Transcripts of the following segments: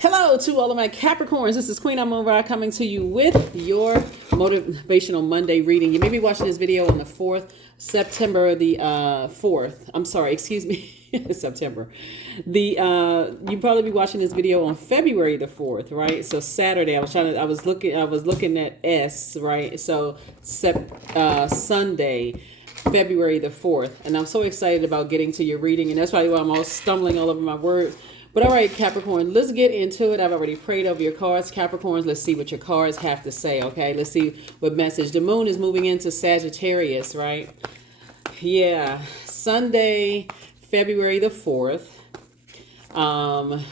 Hello to all of my Capricorns. This is Queen Amun Ra coming to you with your Motivational Monday reading. You may be watching this video on the 4th, September the 4th. I'm sorry, excuse me, September. You probably be watching this video on February the 4th, right? So Saturday, I was looking at S, right? So Sunday, February the 4th. And I'm so excited about getting to your reading, and that's probably why I'm all stumbling all over my words. But all right, Capricorn, let's get into it. I've already prayed over your cards, Capricorns. Let's see what your cards have to say, okay? Let's see what message. The moon is moving into Sagittarius, right? Yeah, Sunday, February the 4th,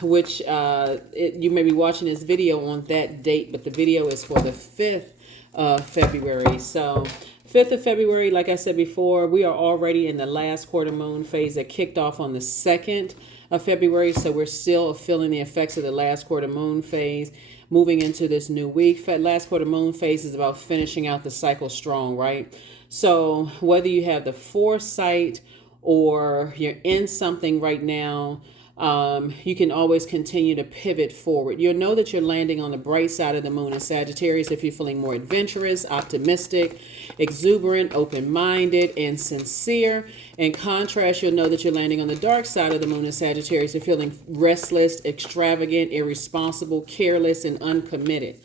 which you may be watching this video on that date, but the video is for the 5th of February. So 5th of February, like I said before, we are already in the last quarter moon phase that kicked off on the 2nd of February. So we're still feeling the effects of the last quarter moon phase moving into this new week. Last quarter moon phase is about finishing out the cycle strong, right? So whether you have the foresight or you're in something right now, you can always continue to pivot forward. You'll know that you're landing on the bright side of the moon in Sagittarius if you're feeling more adventurous, optimistic, exuberant, open-minded, and sincere. In contrast, you'll know that you're landing on the dark side of the moon in Sagittarius if you're feeling restless, extravagant, irresponsible, careless, and uncommitted.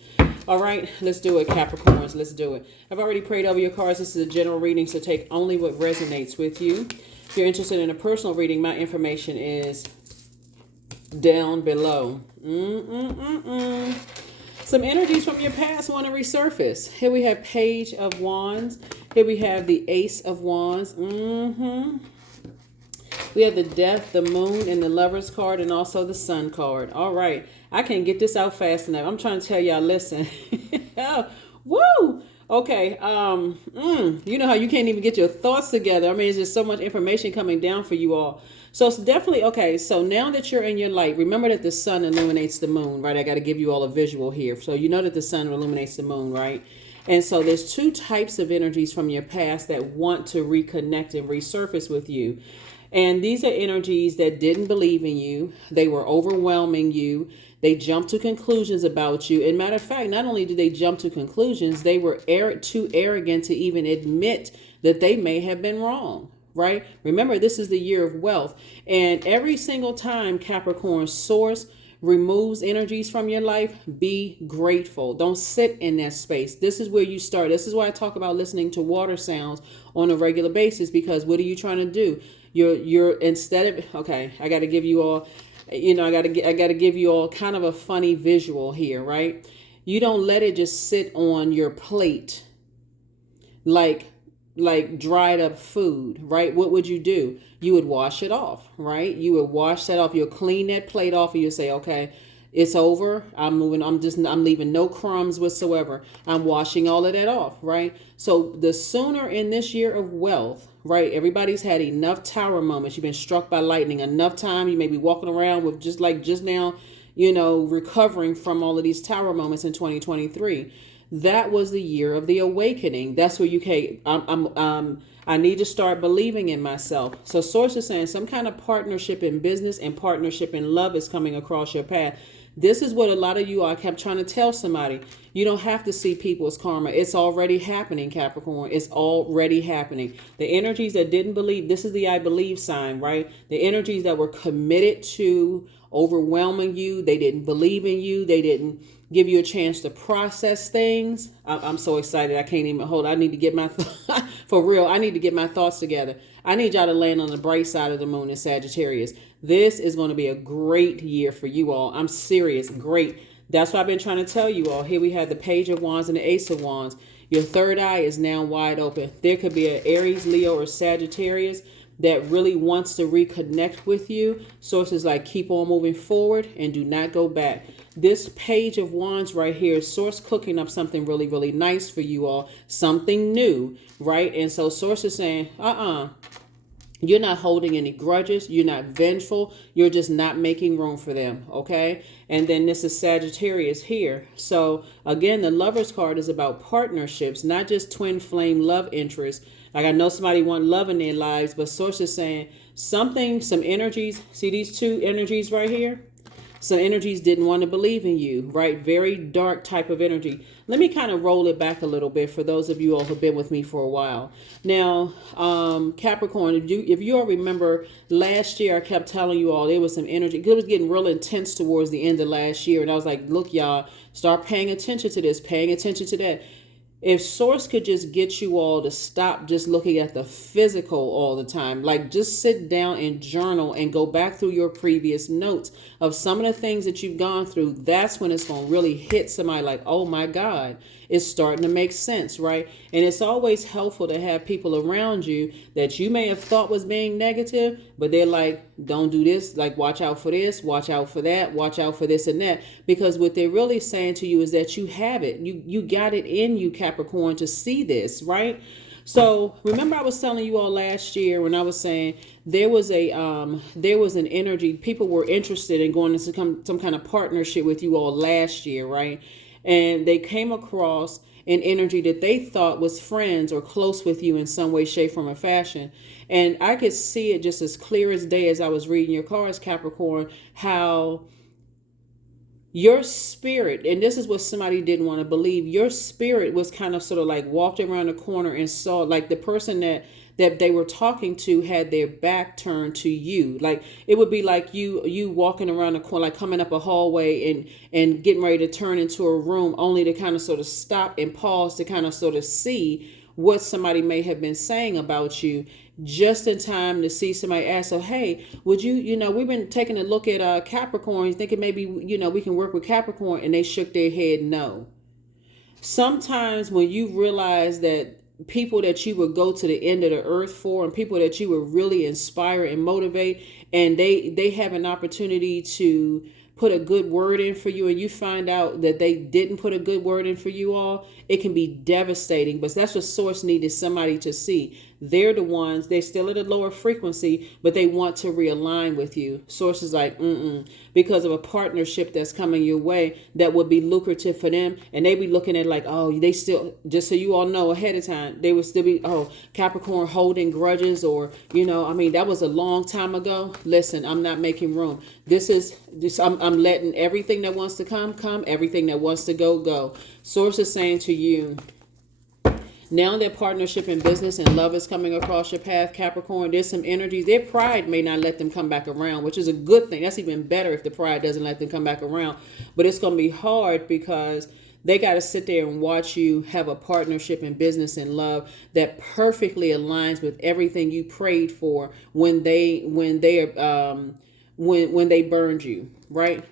All right, let's do it, Capricorns. Let's do it. I've already prayed over your cards. This is a general reading, so take only what resonates with you. If you're interested in a personal reading, my information is down below. Some energies from your past want to resurface. Here we have Page of Wands. Here we have the Ace of Wands. We have the Death, the Moon, and the Lover's card, and also the Sun card. All right. I can't get this out fast enough. I'm trying to tell y'all, listen. Oh, woo! Okay. You know how you can't even get your thoughts together. I mean, there's just so much information coming down for you all. So it's definitely, okay, so now that you're in your light, remember that the sun illuminates the moon, right? I got to give you all a visual here. So you know that the sun illuminates the moon, right? And so there's two types of energies from your past that want to reconnect and resurface with you. And these are energies that didn't believe in you. They were overwhelming you. They jumped to conclusions about you. And matter of fact, not only did they jump to conclusions, they were too arrogant to even admit that they may have been wrong. Right? Remember, this is the year of wealth. And every single time Capricorn source removes energies from your life, be grateful. Don't sit in that space. This is where you start. This is why I talk about listening to water sounds on a regular basis, because what are you trying to do? You're instead of, okay, I got to give you all, I got to give you all kind of a funny visual here, right? You don't let it just sit on your plate like dried up food, right? What would you do? You would wash it off, right? You would wash that off. You'll clean that plate off, and you say, okay, it's over. I'm leaving no crumbs whatsoever. I'm washing all of that off, right? So the sooner in this year of wealth, right? Everybody's had enough tower moments. You've been struck by lightning enough time. You may be walking around with just now, recovering from all of these tower moments in 2023. That was the year of the awakening. That's where you came. I need to start believing in myself. So source is saying some kind of partnership in business and partnership in love is coming across your path. This is what a lot of you are. I kept trying to tell somebody. You don't have to see people's karma. It's already happening, Capricorn. It's already happening. The energies that didn't believe, this is the I believe sign, right? The energies that were committed to overwhelming you. They didn't believe in you. They didn't give you a chance to process things. I'm so excited. I can't even hold. I need to get my, for real, I need to get my thoughts together. I need y'all to land on the bright side of the moon in Sagittarius. This is going to be a great year for you all. I'm serious. Great. That's what I've been trying to tell you all. Here we have the Page of Wands and the Ace of Wands. Your third eye is now wide open. There could be an Aries, Leo, or Sagittarius that really wants to reconnect with you. Sources like keep on moving forward and do not go back. This Page of Wands right here is source cooking up something really, really nice for you all. Something new, right? And so source is saying, you're not holding any grudges. You're not vengeful. You're just not making room for them. Okay. And then this is Sagittarius here. So again, the Lover's card is about partnerships, not just twin flame love interests. Like I know somebody want love in their lives, but source is saying some energies. See these two energies right here? Some energies didn't want to believe in you, right? Very dark type of energy. Let me kind of roll it back a little bit for those of you all who've been with me for a while. Now, Capricorn, if you all remember last year, I kept telling you all there was some energy. It was getting real intense towards the end of last year. And I was like, look, y'all, start paying attention to this, paying attention to that. If Source could just get you all to stop just looking at the physical all the time, like just sit down and journal and go back through your previous notes of some of the things that you've gone through, that's when it's going to really hit somebody like, oh my God, it's starting to make sense, right? And it's always helpful to have people around you that you may have thought was being negative, but they're like, don't do this, like watch out for this, watch out for that, watch out for this and that. Because what they're really saying to you is that you have it. You got it in you, Capricorn, to see this, right? So remember I was telling you all last year when I was saying there was an energy, people were interested in going into some kind of partnership with you all last year, right? And they came across an energy that they thought was friends or close with you in some way, shape, form, or fashion. And I could see it just as clear as day as I was reading your cards, Capricorn, how your spirit, and this is what somebody didn't want to believe, your spirit was kind of sort of like walked around the corner and saw like the person that they were talking to had their back turned to you. Like it would be like you walking around the corner, like coming up a hallway and getting ready to turn into a room, only to kind of sort of stop and pause to kind of sort of see what somebody may have been saying about you, just in time to see somebody ask, so, hey, would you know, we've been taking a look at Capricorn, thinking maybe, we can work with Capricorn. And they shook their head no. Sometimes when you realize that people that you would go to the end of the earth for, and people that you would really inspire and motivate, and they have an opportunity to put a good word in for you, and you find out that they didn't put a good word in for you all, it can be devastating. But that's what Source needed somebody to see. They're the ones, they're still at a lower frequency, but they want to realign with you. Source is like, because of a partnership that's coming your way that would be lucrative for them. And they be looking at like, oh, they still, just so you all know ahead of time, they would still be, oh, Capricorn holding grudges, or, that was a long time ago. Listen, I'm not making room. I'm letting everything that wants to come, everything that wants to go. Source is saying to you, now that partnership in business and love is coming across your path, Capricorn, there's some energies. Their pride may not let them come back around, which is a good thing. That's even better if the pride doesn't let them come back around. But it's going to be hard because they got to sit there and watch you have a partnership in business and love that perfectly aligns with everything you prayed for when they burned you, right?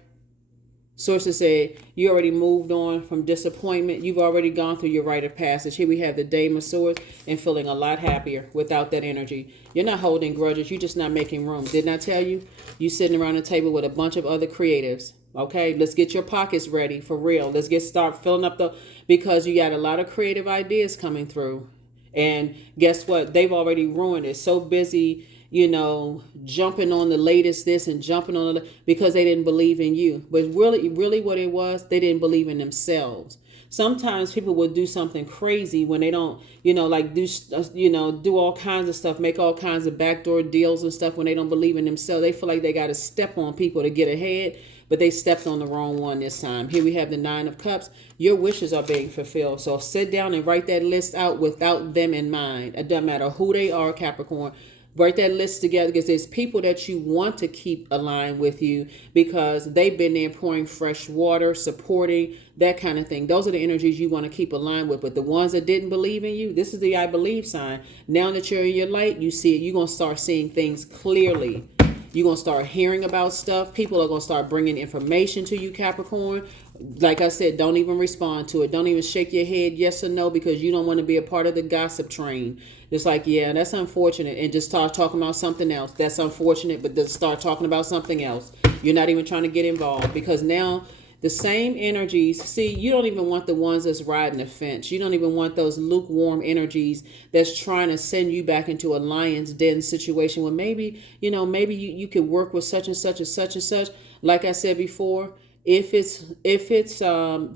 Sources said you already moved on from disappointment. You've already gone through your rite of passage. Here we have the Dame of Swords, and feeling a lot happier without that energy. You're not holding grudges. You're just not making room. Didn't I tell you? You sitting around the table with a bunch of other creatives. Okay, let's get your pockets ready for real. Let's start filling up because you got a lot of creative ideas coming through. And guess what? They've already ruined it. So busy, jumping on the latest this and jumping on because they didn't believe in you. But really what it was, they didn't believe in themselves. Sometimes people will do something crazy when they don't, do all kinds of stuff, make all kinds of backdoor deals and stuff when they don't believe in themselves. They feel like they got to step on people to get ahead, but they stepped on the wrong one this time. Here we have the Nine of Cups. Your wishes are being fulfilled. So sit down and write that list out without them in mind. It doesn't matter who they are, Capricorn. Write that list together because there's people that you want to keep aligned with you because they've been there pouring fresh water, supporting, that kind of thing. Those are the energies you want to keep aligned with. But the ones that didn't believe in you, this is the I believe sign. Now that you're in your light, you see it. You're going to start seeing things clearly. You're going to start hearing about stuff. People are going to start bringing information to you, Capricorn. Like I said, don't even respond to it. Don't even shake your head yes or no because you don't want to be a part of the gossip train. Just like, yeah, that's unfortunate. And just start talking about something else. That's unfortunate, but just start talking about something else. You're not even trying to get involved because now the same energies, see, you don't even want the ones that's riding the fence. You don't even want those lukewarm energies that's trying to send you back into a lion's den situation where maybe you could work with such and such and such and such. Like I said before, If it's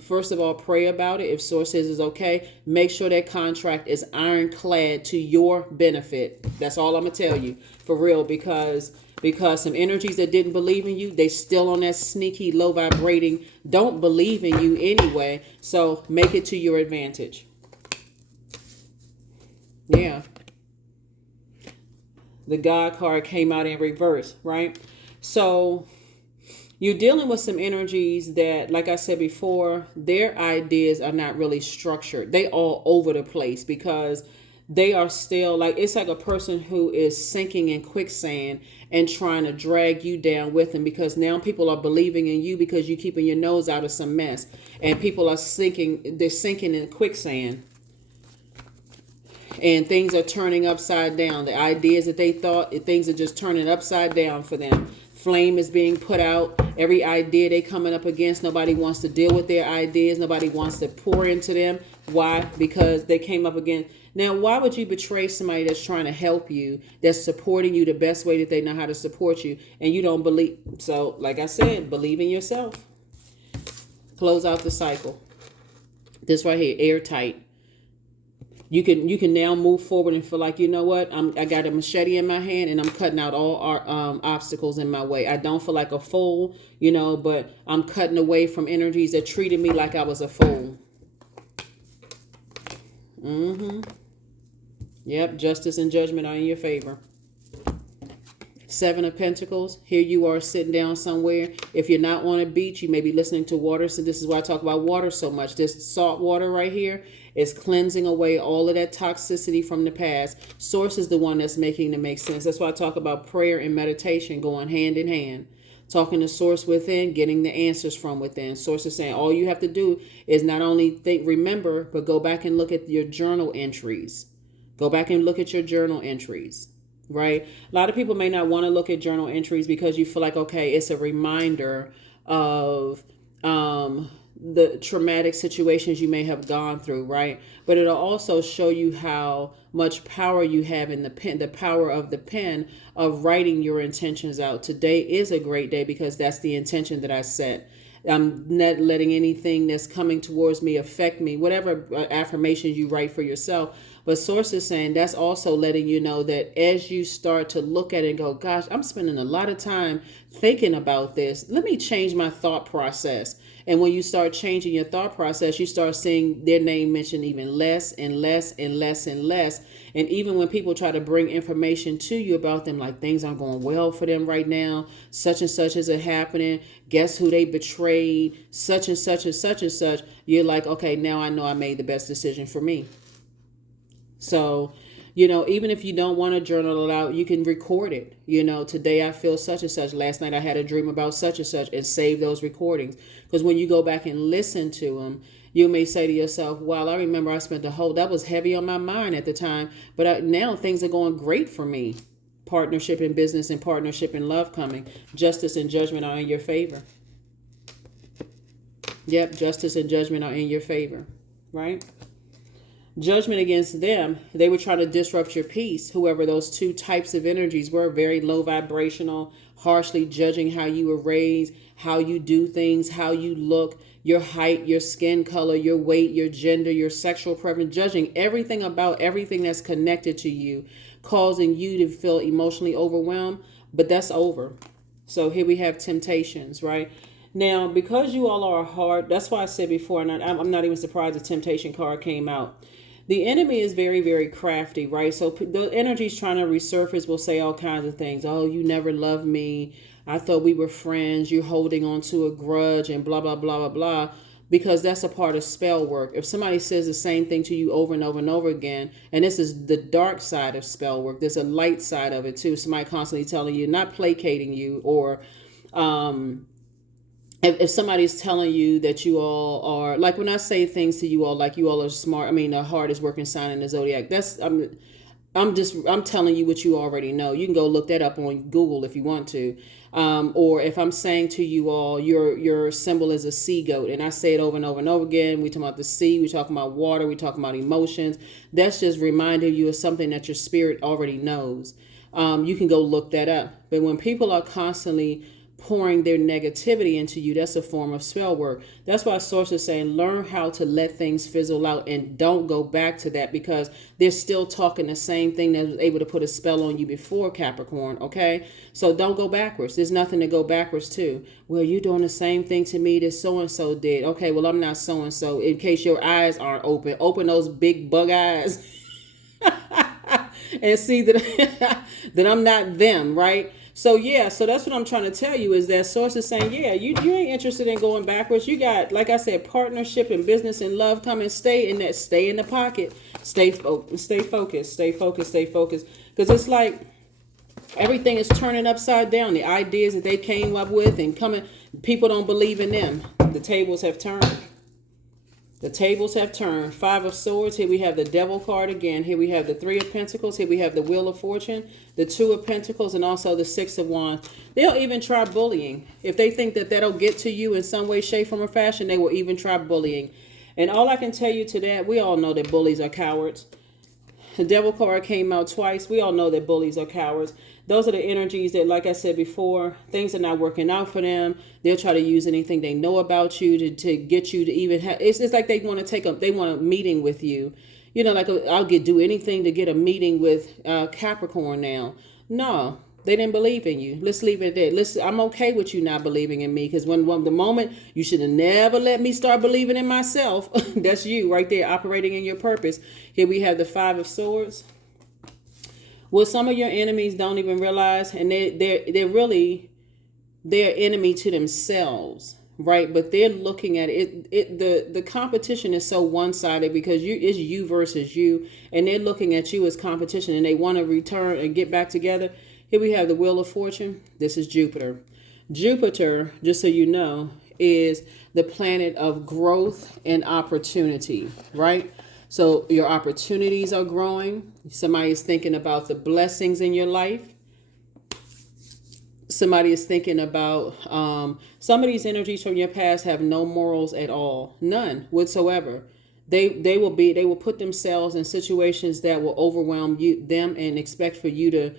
first of all, pray about it. If source says it's okay, make sure that contract is ironclad to your benefit. That's all I'm gonna tell you, for real, because some energies that didn't believe in you, they still on that sneaky low vibrating, don't believe in you anyway. So make it to your advantage. Yeah. The God card came out in reverse, right? So you're dealing with some energies that, like I said before, their ideas are not really structured. They all over the place because they are still like, it's like a person who is sinking in quicksand and trying to drag you down with them, because now people are believing in you because you're keeping your nose out of some mess, and people are sinking, they're sinking in quicksand. And things are turning upside down. The ideas that they thought, things are just turning upside down for them. Flame is being put out. Every idea they coming up against, nobody wants to deal with their ideas. Nobody wants to pour into them. Why? Because they came up against. Now, why would you betray somebody that's trying to help you, that's supporting you the best way that they know how to support you, and you don't believe? So, like I said, believe in yourself. Close out the cycle. This right here, airtight. You can now move forward and feel like, you know what, I got a machete in my hand and I'm cutting out all our obstacles in my way. I don't feel like a fool, but I'm cutting away from energies that treated me like I was a fool. Yep, justice and judgment are in your favor. Seven of Pentacles. Here you are sitting down somewhere. If you're not on a beach, you may be listening to water. So this is why I talk about water so much. This salt water right here is cleansing away all of that toxicity from the past. Source is the one that's making it make sense. That's why I talk about prayer and meditation going hand in hand. Talking to source within, getting the answers from within. Source is saying all you have to do is not only remember, but go back and look at your journal entries. Go back and look at your journal entries. Right? A lot of people may not want to look at journal entries because you feel like, okay, it's a reminder of the traumatic situations you may have gone through, right? But it'll also show you how much power you have in the pen, the power of the pen of writing your intentions out. Today is a great day because that's the intention that I set. I'm not letting anything that's coming towards me affect me, whatever affirmations you write for yourself. But source is saying that's also letting you know that as you start to look at it and go, gosh, I'm spending a lot of time thinking about this. Let me change my thought process. And when you start changing your thought process, you start seeing their name mentioned even less and less and less and less. And even when people try to bring information to you about them, like things aren't going well for them right now, such and such isn't happening, guess who they betrayed, such and such and such and such, you're like, okay, now I know I made the best decision for me. So, even if you don't want to journal it out, you can record it. Today I feel such and such. Last night I had a dream about such and such, and save those recordings. Because when you go back and listen to them, you may say to yourself, wow, I remember I spent that was heavy on my mind at the time. But now things are going great for me. Partnership in business and partnership in love coming. Justice and judgment are in your favor. Yep, justice and judgment are in your favor. Right? Judgment against them, they were trying to disrupt your peace. Whoever those two types of energies were, very low vibrational, harshly judging how you were raised, how you do things, how you look, your height, your skin color, your weight, your gender, your sexual preference, judging everything about everything that's connected to you, causing you to feel emotionally overwhelmed. But that's over. So here we have temptations, right? Now, because you all are hard, that's why I said before, and I'm not even surprised the temptation card came out. The enemy is very, very crafty, right? So the energies trying to resurface will say all kinds of things. Oh, you never loved me. I thought we were friends. You're holding on to a grudge and blah, blah, blah, blah, blah. Because that's a part of spell work. If somebody says the same thing to you over and over and over again, and this is the dark side of spell work, there's a light side of it too. Somebody constantly telling you, not placating you, or if somebody's telling you that you all are, like when I say things to you all, like you all are smart, the hardest working sign in the Zodiac, I'm telling you what you already know. You can go look that up on Google if you want to. Or if I'm saying to you all, your symbol is a sea goat, and I say it over and over and over again, we talking about the sea, we talking about water, we talking about emotions. That's just reminding you of something that your spirit already knows. You can go look that up. But when people are constantly pouring their negativity into you. That's a form of spell work. That's why Source is saying learn how to let things fizzle out and don't go back to that, because they're still talking the same thing that was able to put a spell on you before, Capricorn. Okay, so don't go backwards. There's nothing to go backwards to. Well, you're doing the same thing to me that so and so did. Okay, well, I'm not so and so. In case your eyes aren't open those big bug eyes and see that that I'm not them, right? So yeah, so that's what I'm trying to tell you, is that Source is saying, yeah, you ain't interested in going backwards. You got, like I said, partnership and business and love coming. Stay in that, stay in the pocket, stay focused, stay focused, stay focused. Because it's like everything is turning upside down. The ideas that they came up with and coming, people don't believe in them. The tables have turned. The tables have turned. Five of Swords. Here we have the Devil card again. Here we have the Three of Pentacles. Here we have the Wheel of Fortune, the Two of Pentacles, and also the Six of Wands. They'll even try bullying. If they think that that'll get to you in some way, shape, form, or fashion, they will even try bullying. And all I can tell you to that, we all know that bullies are cowards. The Devil card came out twice. We all know that bullies are cowards. Those are the energies that, like I said before, things are not working out for them. They'll try to use anything they know about you to get you to even have. It's like they want to they want a meeting with you. You know, like I'll do anything to get a meeting with Capricorn now. No, they didn't believe in you. Let's leave it there. I'm okay with you not believing in me, because when the moment you should have never let me start believing in myself. That's you right there operating in your purpose. Here we have the Five of Swords. Well, some of your enemies don't even realize, and they're really their enemy to themselves, right? But they're looking at it. The competition is so one-sided, because it's you versus you, and they're looking at you as competition, and they want to return and get back together. Here we have the Wheel of Fortune. This is Jupiter. Jupiter, just so you know, is the planet of growth and opportunity, right? So your opportunities are growing. Somebody is thinking about the blessings in your life. Somebody is thinking about some of these energies from your past have no morals at all, none whatsoever. They will put themselves in situations that will overwhelm them, and expect for you to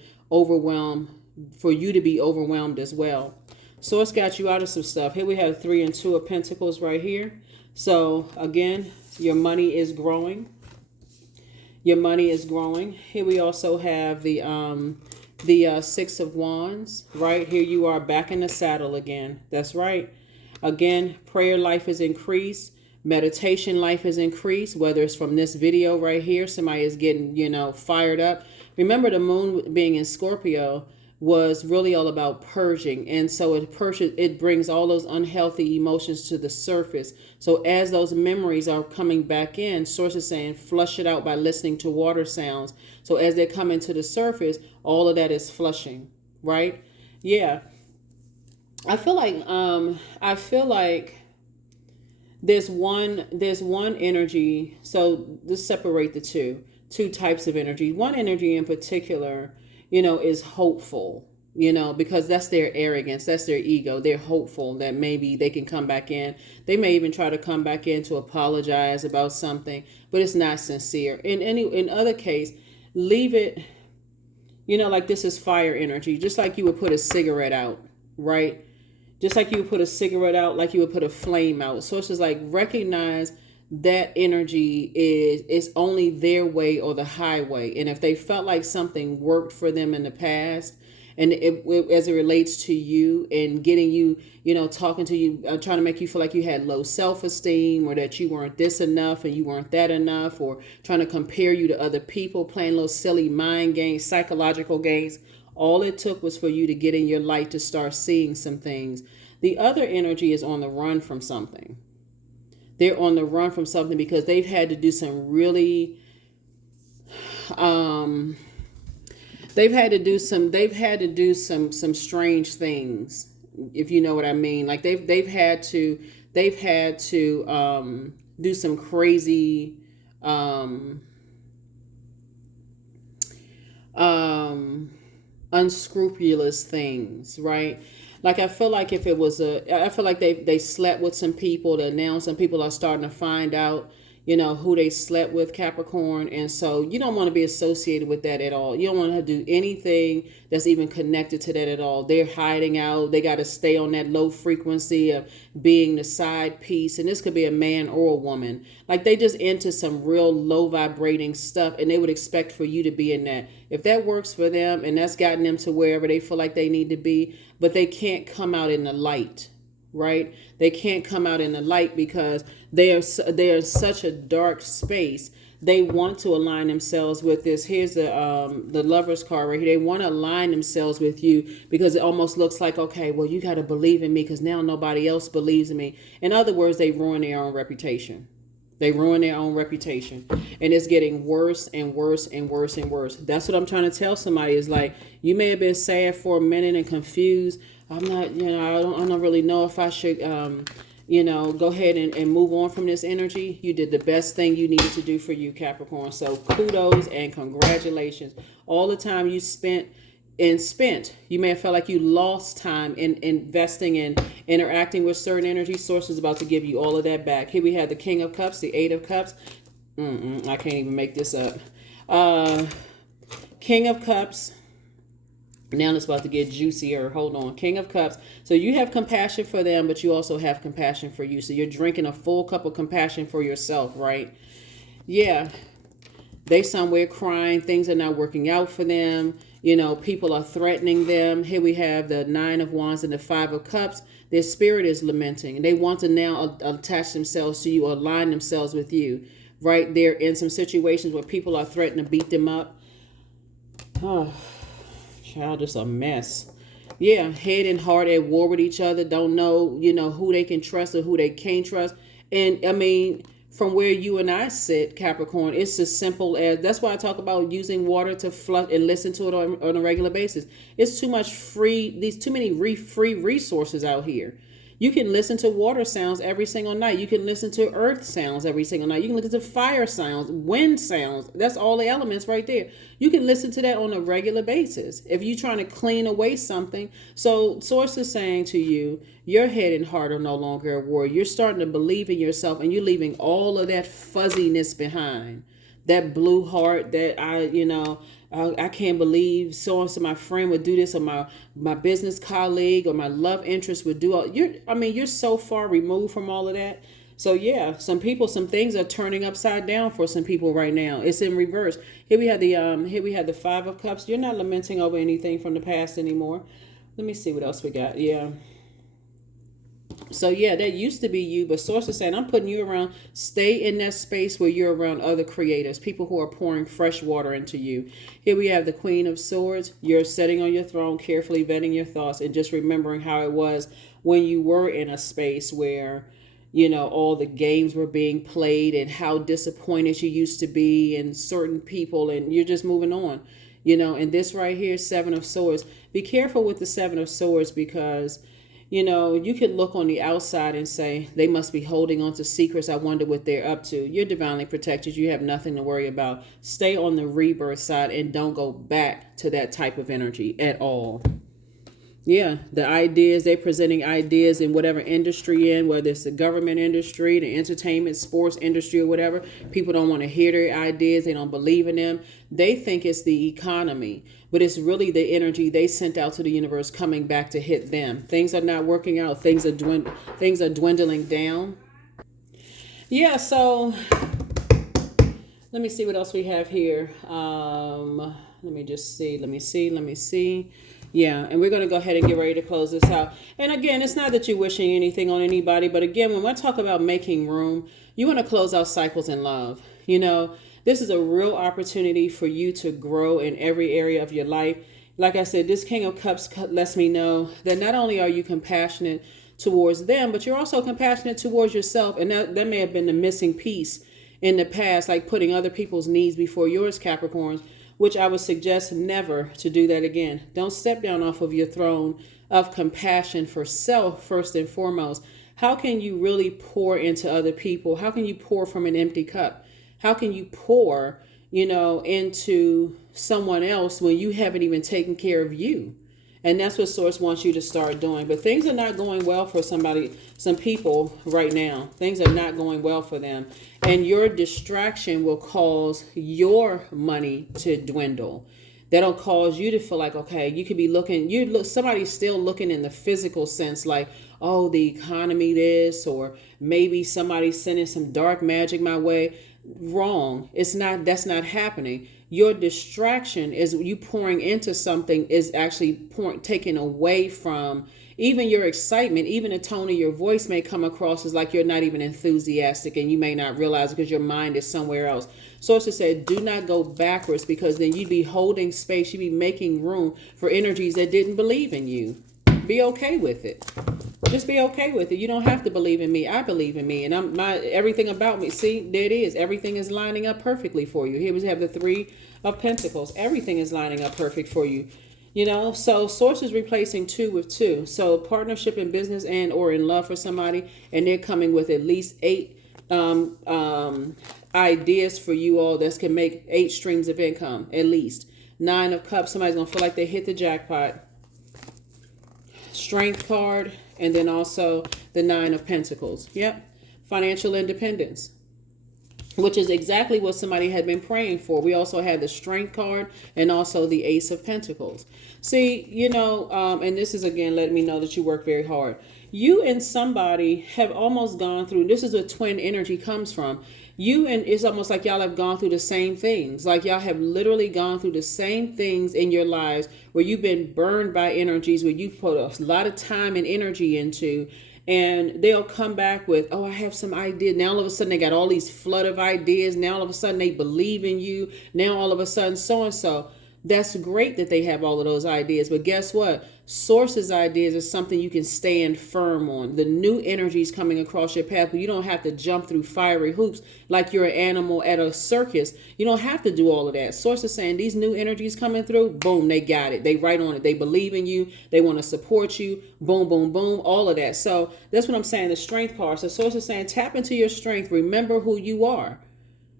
be overwhelmed as well. Source got you out of some stuff. Here we have Three and Two of Pentacles right here. So again, your money is growing. Your money is growing. Here we also have the Six of Wands. Right here you are back in the saddle again. That's right. Again, prayer life is increased. Meditation life is increased. Whether it's from this video right here, somebody is getting, fired up. Remember, the moon being in Scorpio was really all about purging, and so it brings all those unhealthy emotions to the surface. So as those memories are coming back in, Source is saying flush it out by listening to water sounds. So as they come into the surface, all of that is flushing, right? Yeah, I feel like there's one energy. So let's separate the two types of energy. One energy in particular, is hopeful, because that's their arrogance. That's their ego. They're hopeful that maybe they can come back in. They may even try to come back in to apologize about something, but it's not sincere. In other case, leave it, like this is fire energy, just like you would put a cigarette out, right? Just like you would put a cigarette out, like you would put a flame out. So it's just like recognize that energy is only their way or the highway. And if they felt like something worked for them in the past, and as it relates to you and getting you, talking to you, trying to make you feel like you had low self-esteem, or that you weren't this enough and you weren't that enough, or trying to compare you to other people, playing little silly mind games, psychological games, all it took was for you to get in your light to start seeing some things. The other energy is on the run from something. They're on the run from something because they've had to do some really, they've had to do some strange things, if you know what I mean. Like they've had to do some crazy, unscrupulous things, right? Like I feel like I feel like they slept with some people that now some people are starting to find out, who they slept with, Capricorn. And so you don't want to be associated with that at all. You don't want to do anything that's even connected to that at all. They're hiding out. They got to stay on that low frequency of being the side piece. And this could be a man or a woman. Like they just into some real low vibrating stuff, and they would expect for you to be in that. If that works for them and that's gotten them to wherever they feel like they need to be, but they can't come out in the light. Right? They can't come out in the light because they are such a dark space. They want to align themselves with this. Here's the Lover's card right here. They want to align themselves with you because it almost looks like, okay, well, you got to believe in me because now nobody else believes in me. In other words, they ruin their own reputation. They ruin their own reputation, and it's getting worse and worse and worse and worse. That's what I'm trying to tell somebody is like, you may have been sad for a minute and confused. I'm not, I don't really know if I should, go ahead and move on from this energy. You did the best thing you needed to do for you, Capricorn. So kudos and congratulations. All the time you spent, you may have felt like you lost time in investing in interacting with certain energy sources, about to give you all of that back. Here we have the King of Cups, the Eight of Cups. I can't even make this up. King of Cups. Now it's about to get juicier. Hold on. King of Cups. So you have compassion for them, but you also have compassion for you. So you're drinking a full cup of compassion for yourself, right? Yeah. They somewhere crying. Things are not working out for them. People are threatening them. Here we have the Nine of Wands and the Five of Cups. Their spirit is lamenting. And they want to now attach themselves to you, align themselves with you, right? They're in some situations where people are threatening to beat them up. Oh, child, just a mess. Yeah, head and heart at war with each other. Don't know, who they can trust or who they can't trust. And I mean, from where you and I sit, Capricorn, it's as simple as, that's why I talk about using water to flush and listen to it on a regular basis. It's too much too many free resources out here. You can listen to water sounds every single night. You can listen to earth sounds every single night. You can listen to fire sounds, wind sounds. That's all the elements right there. You can listen to that on a regular basis if you're trying to clean away something. So Source is saying to you, your head and heart are no longer at war. You're starting to believe in yourself, and you're leaving all of that fuzziness behind. That blue heart that I can't believe so-and-so, my friend, would do this, or my business colleague or my love interest would do all. You're so far removed from all of that. So yeah, some things are turning upside down for some people right now. It's in reverse. Here we have the Five of Cups. You're not lamenting over anything from the past anymore. Let me see what else we got. Yeah. So yeah, that used to be you, but Source is saying, I'm putting you around, stay in that space where you're around other creators, people who are pouring fresh water into you. Here we have the Queen of Swords. You're sitting on your throne, carefully vetting your thoughts and just remembering how it was when you were in a space where, all the games were being played and how disappointed you used to be in certain people, and you're just moving on. And this right here, Seven of Swords. Be careful with the Seven of Swords because you can look on the outside and say, they must be holding on to secrets. I wonder what they're up to. You're divinely protected. You have nothing to worry about. Stay on the rebirth side and don't go back to that type of energy at all. Yeah, the ideas, they're presenting ideas in whatever industry in, whether it's the government industry, the entertainment, sports industry, or whatever. People don't want to hear their ideas. They don't believe in them. They think it's the economy, but it's really the energy they sent out to the universe coming back to hit them. Things are not working out. Things are dwindling down. Yeah, so let me see what else we have here. Let me see. Yeah, and we're going to go ahead and get ready to close this out. And again, it's not that you're wishing anything on anybody, but again, when I talk about making room, you want to close out cycles in love. This is a real opportunity for you to grow in every area of your life. Like I said, this King of Cups lets me know that not only are you compassionate towards them, but you're also compassionate towards yourself. And that may have been the missing piece in the past, like putting other people's needs before yours, Capricorns, which I would suggest never to do that again. Don't step down off of your throne of compassion for self first and foremost. How can you really pour into other people? How can you pour from an empty cup? How can you pour, into someone else when you haven't even taken care of you? And that's what Source wants you to start doing. But things are not going well for some people right now. Things are not going well for them. And your distraction will cause your money to dwindle. That'll cause you to feel like, okay, you could be somebody's still looking in the physical sense, like, oh, the economy this, or maybe somebody's sending some dark magic my way. Wrong. That's not happening. Your distraction is you pouring into something is actually taken away from even your excitement. Even the tone of your voice may come across as like you're not even enthusiastic, and you may not realize it because your mind is somewhere else. Sources said, do not go backwards, because then you'd be holding space. You'd be making room for energies that didn't believe in you. Be okay with it. Just be okay with it. You don't have to believe in me. I believe in me, and everything about me. See, there it is. Everything is lining up perfectly for you. Here we have the Three of Pentacles. Everything is lining up perfect for you. So Source is replacing 2 with 2. So partnership in business and or in love for somebody, and they're coming with at least 8 ideas for you all that can make 8 streams of income at least. 9 of Cups. Somebody's gonna feel like they hit the jackpot. Strength card. And then also the 9 of Pentacles. Yep. Financial independence, which is exactly what somebody had been praying for. We also had the Strength card and also the Ace of Pentacles. See, and this is again letting me know that you work very hard. You and somebody have almost gone through, this is where twin energy comes from. It's almost like y'all have gone through the same things. Like y'all have literally gone through the same things in your lives where you've been burned by energies, where you've put a lot of time and energy into, and they'll come back with, oh, I have some ideas. Now all of a sudden they got all these flood of ideas. Now all of a sudden they believe in you. Now all of a sudden so-and-so. That's great that they have all of those ideas. But guess what? Source's ideas is something you can stand firm on. The new energies coming across your path, but you don't have to jump through fiery hoops like you're an animal at a circus. You don't have to do all of that. Source is saying these new energies coming through, boom, they got it. They right on it. They believe in you. They want to support you. Boom, boom, boom, all of that. So that's what I'm saying, the Strength card. So Source is saying tap into your strength. Remember who you are.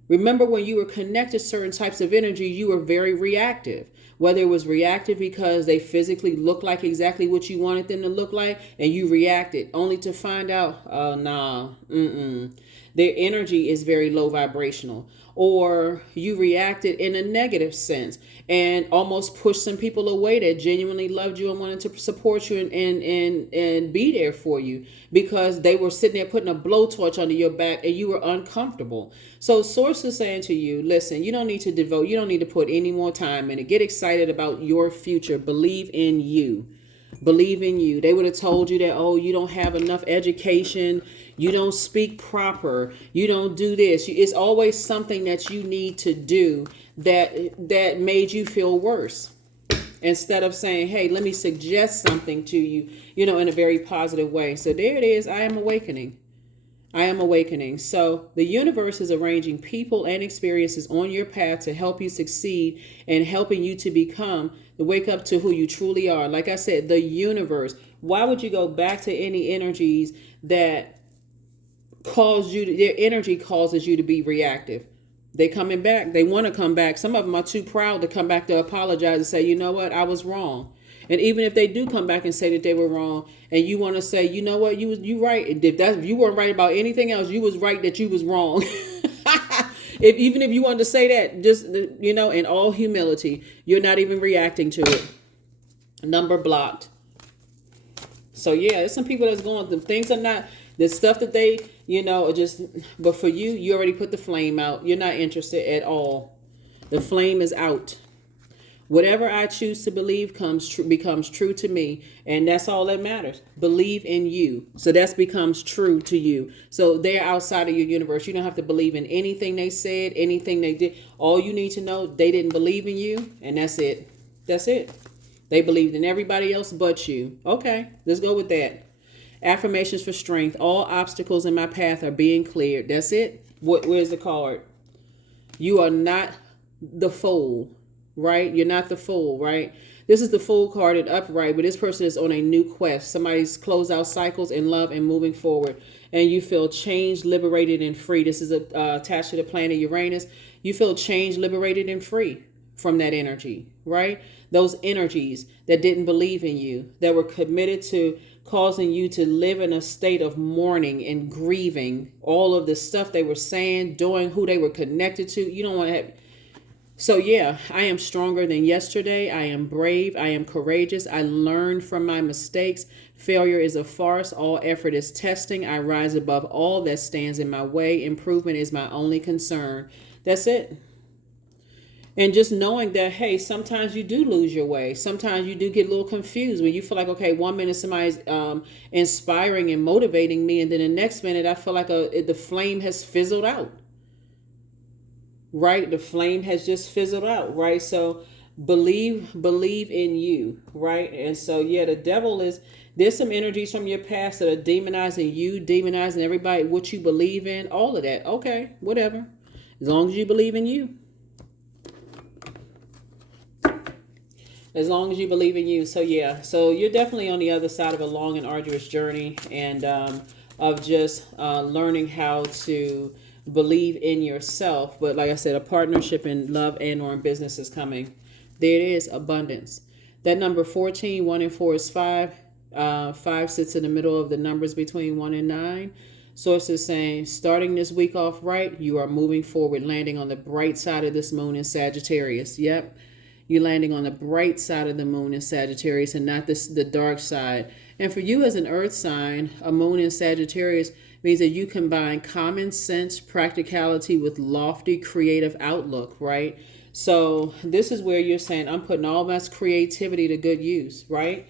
Remember when you were connected to certain types of energy, you were very reactive. Whether it was reactive because they physically looked like exactly what you wanted them to look like, and you reacted only to find out, oh, nah, their energy is very low vibrational. Or you reacted in a negative sense and almost pushed some people away that genuinely loved you and wanted to support you and be there for you, because they were sitting there putting a blowtorch under your back and you were uncomfortable. So Source is saying to you, listen, you don't need to put any more time in it. Get excited about your future. Believe in you. Believe in you. They would have told you that, oh, you don't have enough education. You don't speak proper. You don't do this. It's always something that you need to do that made you feel worse. Instead of saying, hey, let me suggest something to you, in a very positive way. So there it is. I am awakening. I am awakening. So the universe is arranging people and experiences on your path to help you succeed and helping you to wake up to who you truly are. Like I said, the universe. Why would you go back to any energies that their energy causes you to be reactive? They coming back. They want to come back. Some of them are too proud to come back to apologize and say, you know what, I was wrong. And even if they do come back and say that they were wrong, and you want to say, you know what, you right. If you weren't right about anything else, you was right that you was wrong. Even if you wanted to say that, just, in all humility, you're not even reacting to it. Number blocked. So yeah, there's some people that's going through things are not the stuff that they, but for you, you already put the flame out. You're not interested at all. The flame is out. Whatever I choose to believe becomes true to me. And that's all that matters. Believe in you. So that becomes true to you. So they're outside of your universe. You don't have to believe in anything they said, anything they did. All you need to know, they didn't believe in you. And that's it. That's it. They believed in everybody else but you. Okay, let's go with that. Affirmations for strength. All obstacles in my path are being cleared. That's it. Where's the card? You are not the fool. Right? You're not the fool, right? This is the Fool card in upright, but this person is on a new quest. Somebody's closed out cycles in love and moving forward. And you feel changed, liberated, and free. This is attached to the planet Uranus. You feel changed, liberated, and free. from that energy, right? Those energies that didn't believe in you, that were committed to causing you to live in a state of mourning and grieving all of the stuff they were saying, doing, who they were connected to. You don't want to have. So yeah, I am stronger than yesterday. I am brave. I am courageous. I learned from my mistakes. Failure is a farce. All effort is testing. I rise above all that stands in my way. Improvement is my only concern. That's it. And just knowing that, hey, sometimes you do lose your way. Sometimes you do get a little confused when you feel like, okay, 1 minute somebody's inspiring and motivating me, and then the next minute I feel like the flame has fizzled out. Right? The flame has just fizzled out, right? So believe in you, right? And so, yeah, the devil there's some energies from your past that are demonizing you, demonizing everybody, what you believe in, all of that. Okay, whatever. As long as you believe in you. As long as you believe in you. So, yeah, so you're definitely on the other side of a long and arduous journey, and of just learning how to believe in yourself. But like I said, a partnership in love and or in business is coming. There it is, abundance. That number 14, 1 and 4 is 5. 5 sits in the middle of the numbers between 1 and 9. Sources saying, starting this week off right, you are moving forward, landing on the bright side of this moon in Sagittarius. Yep. You're landing on the bright side of the moon in Sagittarius and not the dark side. And for you as an earth sign, a moon in Sagittarius means that you combine common sense, practicality with lofty creative outlook, right? So this is where you're saying, I'm putting all my creativity to good use, right?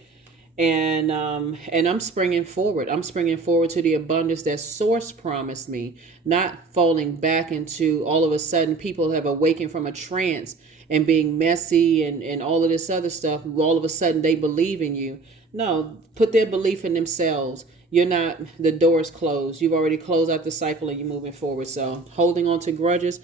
And I'm springing forward. I'm springing forward to the abundance that Source promised me, not falling back into all of a sudden people have awakened from a trance and being messy and all of this other stuff. All of a sudden they believe in you. No, put their belief in themselves. You're not, the door is closed. You've already closed out the cycle and you're moving forward. So holding on to grudges,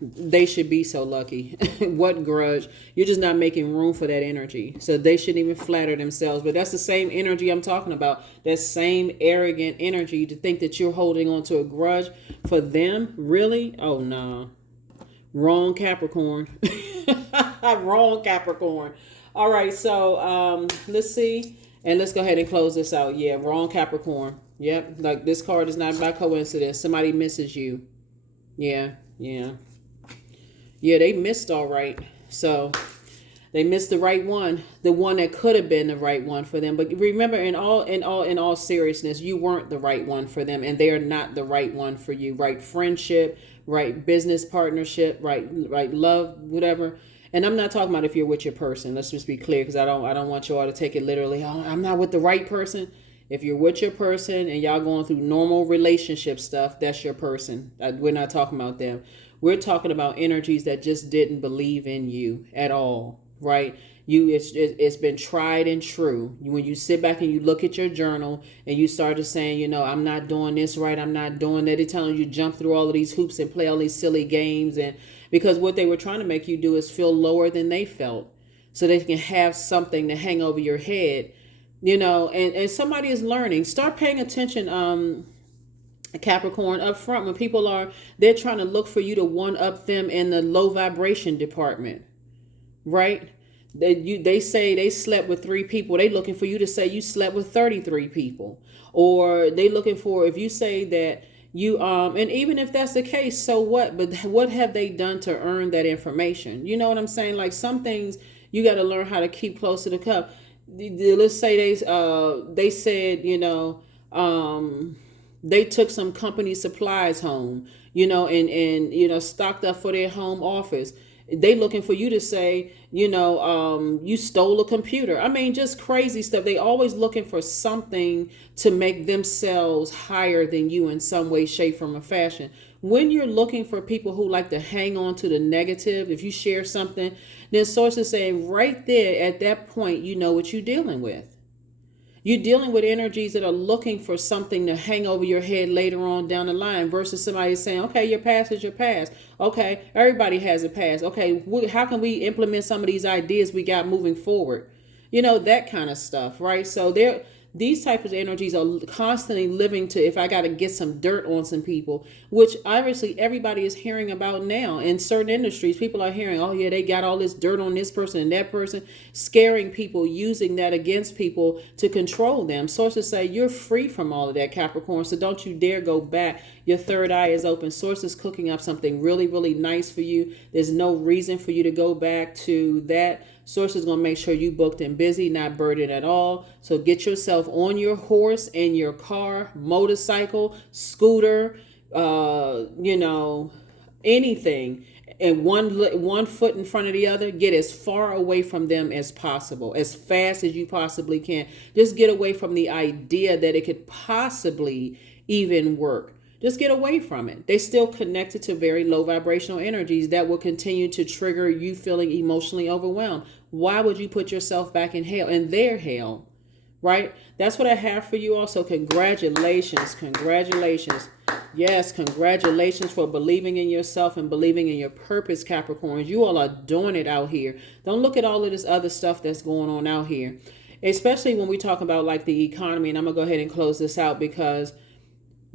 they should be so lucky. What grudge? You're just not making room for that energy. So they shouldn't even flatter themselves. But that's the same energy I'm talking about. That same arrogant energy to think that you're holding on to a grudge for them. Really? Oh, no. Wrong Capricorn. Wrong Capricorn. All right. So let's see. And let's go ahead and close this out. Yeah, wrong Capricorn. Yep. Like this card is not by coincidence. Somebody misses you. Yeah. Yeah, they missed all right. So they missed the right one, the one that could have been the right one for them. But remember, in all seriousness, you weren't the right one for them, and they are not the right one for you. Right friendship, right business partnership, right love, whatever. And I'm not talking about if you're with your person. Let's just be clear, because I don't want you all to take it literally. Oh, I'm not with the right person. If you're with your person and y'all going through normal relationship stuff, that's your person. We're not talking about them. We're talking about energies that just didn't believe in you at all, right? It's been tried and true. When you sit back and you look at your journal and you started saying, I'm not doing this right, I'm not doing that. They're telling you jump through all of these hoops and play all these silly games, and because what they were trying to make you do is feel lower than they felt, so they can have something to hang over your head. And somebody is learning. Start paying attention, Capricorn, up front when people they're trying to look for you to one up them in the low vibration department, right? They say they slept with 3 people. They looking for you to say you slept with 33 people, or they looking for, if you say that you and even if that's the case, so what? But what have they done to earn that information? You know what I'm saying? Like some things you got to learn how to keep close to the cup. Let's say they said, they took some company supplies home, and stocked up for their home office. They looking for you to say, you stole a computer. I mean, just crazy stuff. They always looking for something to make themselves higher than you in some way, shape, form, or fashion. When you're looking for people who like to hang on to the negative, if you share something, then sources say right there at that point, you know what you're dealing with. You're dealing with energies that are looking for something to hang over your head later on down the line, versus somebody saying, okay, your past is your past. Okay, everybody has a past. Okay, how can we implement some of these ideas we got moving forward? That kind of stuff, right? So these types of energies are constantly living to, if I got to get some dirt on some people, which obviously everybody is hearing about now in certain industries. People are hearing, oh yeah, they got all this dirt on this person and that person, scaring people, using that against people to control them. Sources say you're free from all of that, Capricorn, so don't you dare go back. Your third eye is open. Sources cooking up something really, really nice for you. There's no reason for you to go back to that. Source is going to make sure you booked and busy, not burdened at all. So get yourself on your horse and your car, motorcycle, scooter, anything, and one foot in front of the other. Get as far away from them as possible, as fast as you possibly can. Just get away from the idea that it could possibly even work. Just get away from it. They still connected to very low vibrational energies that will continue to trigger you feeling emotionally overwhelmed. Why would you put yourself back in hell, in their hell, right? That's what I have for you also. Congratulations. Congratulations. Yes, congratulations for believing in yourself and believing in your purpose, Capricorns. You all are doing it out here. Don't look at all of this other stuff that's going on out here, especially when we talk about like the economy. And I'm going to go ahead and close this out because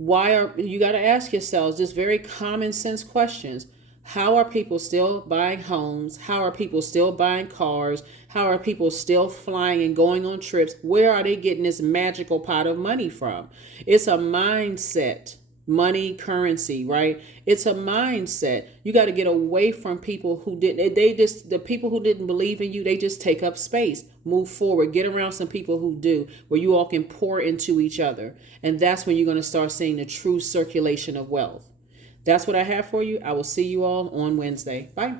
you got to ask yourselves just very common sense questions. How are people still buying homes? How are people still buying cars? How are people still flying and going on trips? Where are they getting this magical pot of money from? It's a mindset. Money, currency, right? It's a mindset. You got to get away from people who didn't, the people who didn't believe in you, they just take up space. Move forward. Get around some people who do, where you all can pour into each other. And that's when you're going to start seeing the true circulation of wealth. That's what I have for you. I will see you all on Wednesday. Bye.